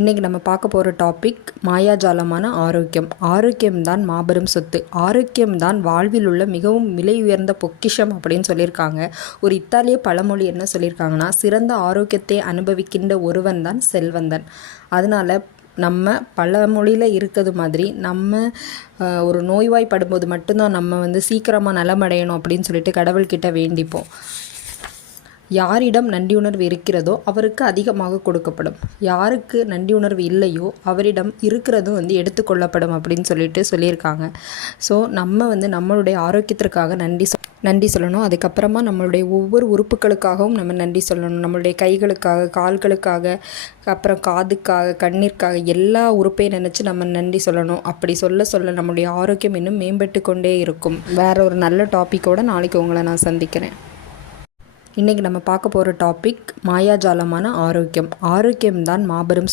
இன்றைக்கி நம்ம பார்க்க போகிற டாபிக் மாயாஜாலமான ஆரோக்கியம். ஆரோக்கியம்தான் மாபெரும் சொத்து, ஆரோக்கியம்தான் வாழ்வில் உள்ள மிகவும் விலை உயர்ந்த பொக்கிஷம் அப்படின்னு சொல்லியிருக்காங்க. ஒரு இத்தாலிய பழமொழி என்ன சொல்லியிருக்காங்கன்னா, சிறந்த ஆரோக்கியத்தை அனுபவிக்கின்ற ஒருவன் தான் செல்வந்தன். அதனால் நம்ம பழமொழியில் இருக்கிறது மாதிரி நம்ம ஒரு நோய்வாய்ப்படும்போது மட்டும்தான் நம்ம சீக்கிரமாக நலமடையணும் அப்படின்னு சொல்லிட்டு கடவுள்கிட்ட வேண்டிப்போம். யாரிடம் நன்றியுணர்வு இருக்கிறதோ அவருக்கு அதிகமாக கொடுக்கப்படும், யாருக்கு நன்றியுணர்வு இல்லையோ அவரிடம் இருக்கிறதும் எடுத்துக்கொள்ளப்படும் அப்படின்னு சொல்லியிருக்காங்க. ஸோ நம்ம நம்மளுடைய ஆரோக்கியத்திற்காக நன்றி சொல்லணும். அதுக்கப்புறமா நம்மளுடைய ஒவ்வொரு உறுப்புகளுக்காகவும் நம்ம நன்றி சொல்லணும். நம்மளுடைய கைகளுக்காக, கால்களுக்காக, அப்புறம் காதுக்காக, கண்ணிற்காக, எல்லா உறுப்பையும் நினச்சி நம்ம நன்றி சொல்லணும். அப்படி சொல்ல நம்மளுடைய ஆரோக்கியம் இன்னும் மேம்பட்டு கொண்டே இருக்கும். வேற ஒரு நல்ல டாப்பிக்கோடு நாளைக்கு உங்களை நான் சந்திக்கிறேன். இன்றைக்கி நம்ம பார்க்க போகிற டாபிக் மாயாஜாலமான ஆரோக்கியம். ஆரோக்கியம்தான் மாபெரும்